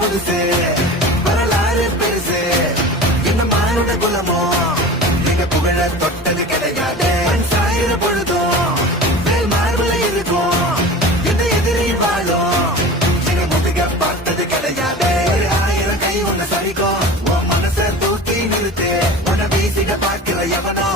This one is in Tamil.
புதுசு வரலாறு பெருசு இந்த மானுட குலமோ நீங்க புகழ தொட்டது கிடையாது சாயிர பொழுதும் மேல் மார்பல இருக்கும் இந்த எதிரி வாழும் நீங்க முதுக பார்த்தது கிடையாது 1000 கை ஒண்ணு சரிக்கும் உன் மனச தூக்கி நிறுத்து உன்னை வீசிட பார்க்கிற எவனோ